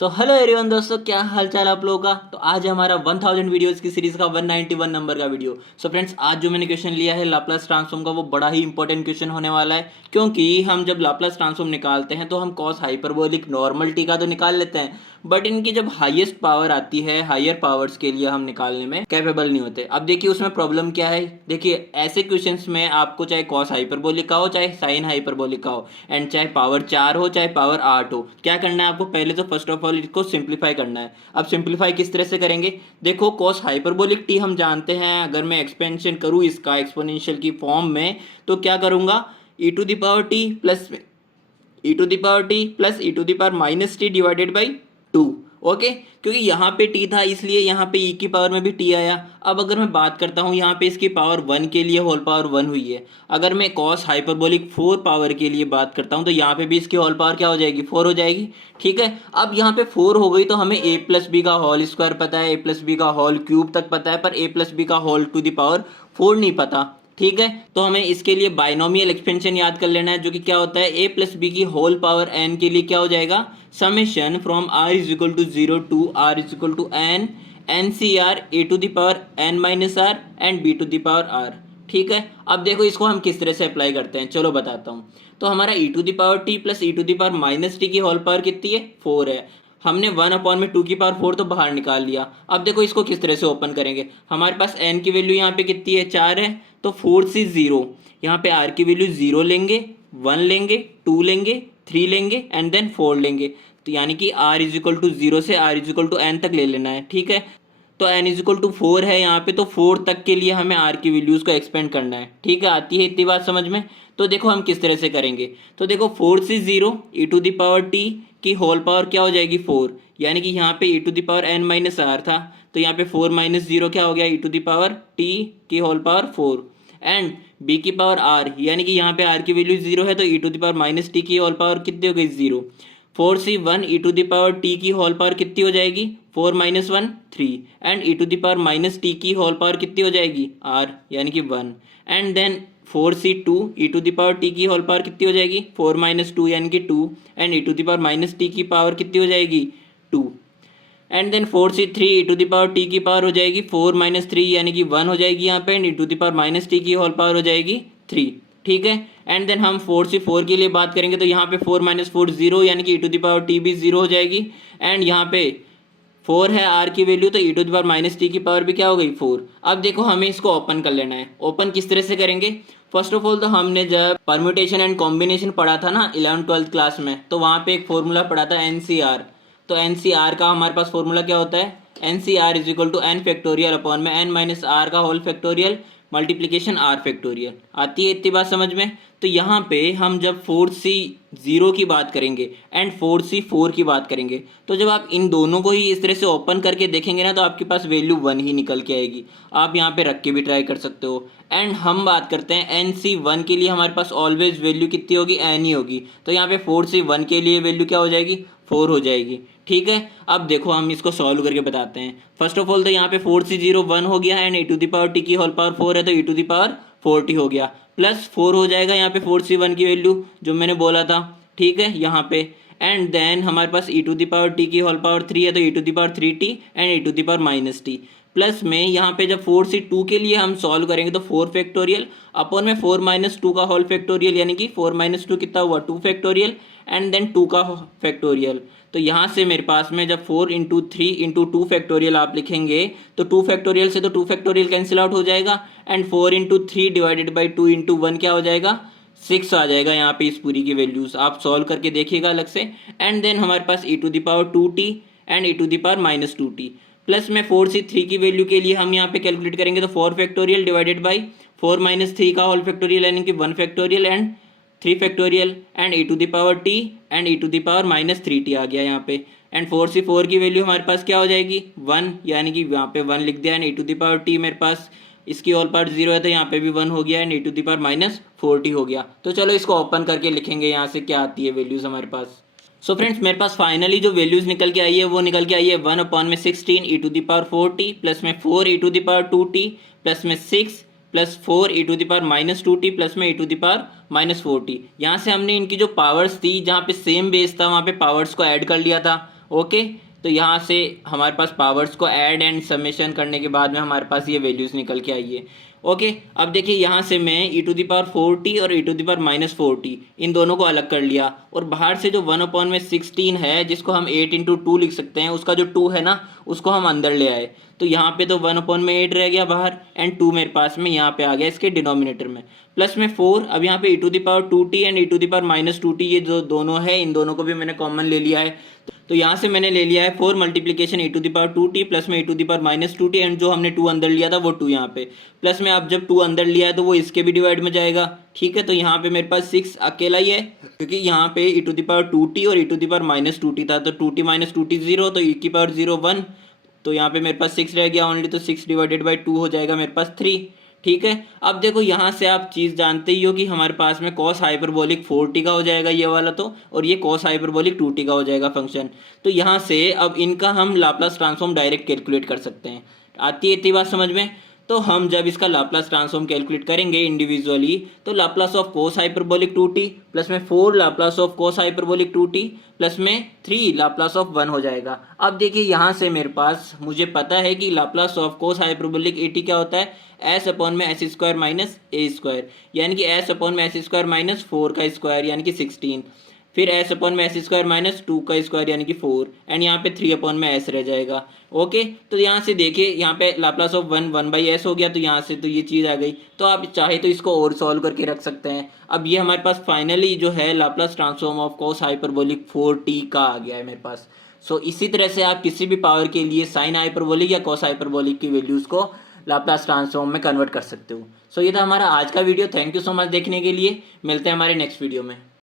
So hello everyone दोस्तों, क्या हाल चाल आप लोगों का। तो आज हमारा 1000 वीडियोस की सीरीज का 191 नंबर का वीडियो। सो फ्रेंड्स, आज जो मैंने क्वेश्चन लिया है लाप्लास ट्रांसफॉर्म का, वो बड़ा ही इंपॉर्टेंट क्वेश्चन होने वाला है, क्योंकि हम जब लाप्लास ट्रांसफॉर्म निकालते हैं तो हम कॉस हाइपरबोलिक नॉर्मल टी का तो निकाल लेते हैं, बट इनकी जब हाईएस्ट पावर आती है, हायर पावर्स के लिए हम निकालने में कैपेबल नहीं होते। अब देखिए उसमें प्रॉब्लम क्या है। देखिए ऐसे क्वेश्चंस में आपको चाहे कॉस हाइपरबोलिक का हो, चाहे साइन हाइपरबोलिक का हो, एंड चाहे पावर 4 हो, चाहे पावर 8 हो, क्या करना है आपको, पहले तो फर्स्ट ऑफ ऑल इसको सिंप्लीफाई करना है। अब सिंप्लीफाई किस तरह से करेंगे, देखो कॉस हाइपरबोलिक टी हम जानते हैं, अगर मैं एक्सपेंशन करूँ इसका एक्सपोनेंशियल की फॉर्म में, तो क्या करूँगा, E to the power T plus E to the power T plus E to the power minus T divided by 2। Okay, क्योंकि यहाँ पे टी था इसलिए यहाँ पे ई की पावर में भी टी आया। अब अगर मैं बात करता हूँ यहाँ पे इसकी पावर 1 के लिए होल पावर 1 हुई है। अगर मैं कॉस हाइपरबोलिक 4 पावर के लिए बात करता हूँ तो यहाँ पे भी इसकी होल पावर क्या हो जाएगी, 4 हो जाएगी। ठीक है, अब यहाँ पे 4 हो गई तो हमें ए प्लस बी का होल स्क्वायर पता है, ए प्लस बी का होल क्यूब तक पता है, पर ए प्लस बी का होल टू द पावर 4 नहीं पता। ठीक है, तो हमें इसके लिए बाइनोमियल एक्सपेंशन याद कर लेना है, जो कि क्या होता है, ए प्लस बी की होल पावर एन के लिए क्या हो जाएगा, summation from R is equal to 0 to R is equal to N N C R A to the power N minus R and B to the power R. ठीक है, अब देखो इसको हम किस तरह से अप्लाई करते हैं, चलो बताता हूँ। तो हमारा E to the power T plus E to the power minus T की होल पावर कितनी है, 4 है। हमने 1/2 की पावर 4 तो बाहर निकाल लिया। अब देखो इसको किस तरह से ओपन करेंगे, हमारे पास n की वैल्यू यहाँ पे कितनी है, 4 है, तो 4 से 0, यहाँ पे r की वैल्यू 0 लेंगे, 1 लेंगे, 2 लेंगे, 3 लेंगे एंड देन 4 लेंगे। तो यानी कि r इज इक्वल टू 0 से r is equal to n तक ले लेना है। ठीक है, तो n इज इक्वल टू 4 है यहाँ पे, तो 4 तक के लिए हमें r की वैल्यूज़ को एक्सपेंड करना है। ठीक है, आती है इतनी बात समझ में। तो देखो हम किस तरह से करेंगे, तो देखो 4 से 0 E to the power T की होल पावर क्या हो जाएगी, 4, यानी कि यहाँ पे E to the power N minus R था, तो यहाँ पे 4 माइनस 0 क्या हो गया, ई टू द पावर टी की होल पावर 4 एंड बी की पावर आर, यानी कि यहाँ पे आर की वैल्यू 0 है, तो E to the power minus T की होल पावर कितनी हो गई, 0। 4 से 1 E to the power T की होल पावर कितनी हो जाएगी, 4 minus 1 3 and E to the power minus T की होल पावर कितनी हो जाएगी, आर यानी कि 1 एंड देन 4 से 2 E to the power T की होल पावर कितनी हो जाएगी, 4 माइनस 2 यानी कि 2 and E to the power minus T की पावर कितनी हो जाएगी, 2 एंड देन 4 से 3 E to the power T की पावर हो जाएगी 4 माइनस 3 यानी कि 1 हो जाएगी यहाँ पे, and E to the power minus T की होल पावर हो जाएगी 3। ठीक है, एंड देन हम 4 से 4 के लिए बात करेंगे तो यहाँ पे 4 माइनस 4 0 यानी कि ई टू द पावर टी भी 0 हो जाएगी, एंड यहाँ पे 4 है आर की वैल्यू, तो E to the power minus T की पावर भी क्या हो गई, 4। अब देखो हमें इसको ओपन कर लेना है। ओपन किस तरह से करेंगे, फर्स्ट ऑफ ऑल तो हमने जब परम्यूटेशन एंड कॉम्बिनेशन पढ़ा था ना 11th-12th क्लास में, तो वहाँ पे एक फॉर्मूला पढ़ा था एनसीआर। तो एनसीआर का हमारे पास फॉर्मूला क्या होता है, NCR is equal to N factorial upon में एन माइनस आर का whole factorial multiplication R factorial. आती है इतनी बात समझ में। तो यहाँ पे हम जब 4C 0 की बात करेंगे एंड 4C 4 की बात करेंगे, तो जब आप इन दोनों को ही इस तरह से ओपन करके देखेंगे ना, तो आपके पास वैल्यू 1 ही निकल के आएगी। आप यहाँ पे रख के भी ट्राई कर सकते हो। एंड हम बात करते हैं NC1 के लिए, हमारे पास ऑलवेज वैल्यू कितनी होगी, n ही होगी, तो यहाँ पे 4C1 के लिए वैल्यू क्या हो जाएगी, 4 हो जाएगी। ठीक है, अब देखो हम इसको सॉल्व करके बताते हैं। फर्स्ट ऑफ ऑल तो यहाँ पे 4C0 1 हो गया and E to the power T की होल पावर 4 है, तो E to the power 4t हो गया, प्लस 4 हो जाएगा यहाँ पे 4C1 की वैल्यू जो मैंने बोला था। ठीक है, यहाँ पे एंड देन हमारे पास E to the power T की होल पावर 3 है, तो E to the power 3t and E to the power minus T, plus में यहाँ पे जब 4 से 2 के लिए हम सॉल्व करेंगे तो 4 फैक्टोरियल अपॉन में 4 माइनस 2 का होल फैक्टोरियल, यानी कि 4 माइनस 2 कितना हुआ, 2 फैक्टोरियल एंड देन 2 का फैक्टोरियल। तो यहाँ से मेरे पास में जब 4 इंटू 3 इंटू 2 फैक्टोरियल आप लिखेंगे तो 2 फैक्टोरियल से तो 2 फैक्टोरियल कैंसिल आउट हो जाएगा, and 4 into 3 divided by 2 into 1 क्या हो जाएगा, 6 आ जाएगा यहाँ पे इस पूरी की वैल्यूज़। आप सॉल्व करके देखिएगा अलग से। एंड देन हमारे पास E to the power 2t and E to the power minus 2t, plus में 4 से 3 की वैल्यू के लिए हम यहाँ पे कैलकुलेट करेंगे तो 4 फैक्टोरियल डिवाइडेड बाई 4 माइनस 3 का होल फैक्टोरियल यानी कि 1 factorial and 3 factorial and E to the power t and E to the power minus 3t आ गया यहाँ पे। एंड 4 से 4 की वैल्यू हमारे पास क्या हो जाएगी, 1, यानी कि यहाँ पे 1 लिख दिया, and E to the power t मेरे पास इसकी ऑल पार्ट 0 है, तो यहाँ पे भी 1 हो गया and E to the power minus 4t हो गया। तो चलो इसको ओपन करके लिखेंगे यहाँ से क्या आती है वैल्यूज़ हमारे पास। सो फ्रेंड्स, मेरे पास फाइनली जो वैल्यूज़ निकल के आई है वो निकल के आई है 1/16 E to the power 4t plus में 4 E to the power 2t plus में 6 plus 4 E to the power minus 2t plus में E to the power minus 4t। यहाँ से हमने इनकी जो पावर्स थी, जहाँ पे सेम बेस था वहाँ पे पावर्स को ऐड कर लिया था, ओके, तो यहाँ से हमारे पास पावर्स को ऐड एंड समेशन करने के बाद में हमारे पास ये वैल्यूज़ निकल के आई है। ओके, अब देखिए यहाँ से मैं e⁻4t और e⁻⁻4t इन दोनों को अलग कर लिया, और बाहर से जो 1/16 है जिसको हम 8×2 लिख सकते हैं, उसका जो 2 है ना उसको हम अंदर ले आए, तो यहाँ पे तो 1/8 रह गया बाहर, एंड 2 मेरे पास में यहाँ पे आ गया इसके डिनोमिनेटर में, प्लस में 4। अब यहाँ पे e⁻2t एंड e⁻⁻2t ये जो दोनों है, इन दोनों को भी मैंने कॉमन ले लिया है, तो यहाँ से मैंने ले लिया है 4 मल्टीप्लिकेशन e⁻2t प्लस में e⁻⁻2t, एंड जो हमने 2 अंदर लिया था वो 2 यहाँ पे, प्लस में अब जब 2 अंदर लिया है तो वो इसके भी डिवाइड में जाएगा। ठीक है, तो यहाँ पे मेरे पास 6 अकेला ही है, क्योंकि यहाँ पे e⁻2t और e⁻⁻2t था, तो 2t - 2t 0, तो e⁻0 1, तो यहाँ पे मेरे पास 6 रह गया ओनली, तो 6 डिवाइडेड बाई 2 हो जाएगा मेरे पास 3। ठीक है, अब देखो यहाँ से आप चीज़ जानते ही हो कि हमारे पास में कॉस हाइपरबोलिक 4t का हो जाएगा ये वाला, तो और ये कॉस हाइपरबोलिक 2t का हो जाएगा फंक्शन। तो यहाँ से अब इनका हम लाप्लास ट्रांसफॉर्म डायरेक्ट कैलकुलेट कर सकते हैं। आती है इतनी बात समझ में? तो हम जब इसका लाप्लास ट्रांसफॉर्म कैलकुलेट करेंगे इंडिविजुअली, तो Laplace of cos hyperbolic 2t plus में 4 Laplace of cos hyperbolic 2t plus में 3 लाप्लास ऑफ 1 हो जाएगा। अब देखिए यहाँ से मेरे पास मुझे पता है कि लाप्लास ऑफ कोस हाइपरबोलिक 80 क्या होता है, s/s² माइनस a², यानी कि s/s² माइनस 4 का स्क्वायर यानी कि 16, फिर s/s² माइनस 2 का स्क्वायर यानी कि 4, एंड यहाँ पे 3/s रह जाएगा। ओके, तो यहाँ से देखिए यहाँ पे लाप्लास ऑफ 1/s हो गया, तो यहाँ से तो ये चीज़ आ गई, तो आप चाहे तो इसको और सॉल्व करके रख सकते हैं। अब ये हमारे पास फाइनली जो है Laplace transform of cos hyperbolic 4t का आ गया है मेरे पास। सो इसी तरह से आप किसी भी पावर के लिए साइन हाइपरबोलिक या कॉस हाइपरबोलिक की वैल्यूज़ को लाप्लास ट्रांसफॉर्म में कन्वर्ट कर सकते हो। सो ये था हमारा आज का video. Thank you so much देखने के लिए, मिलते हैं हमारे नेक्स्ट वीडियो में।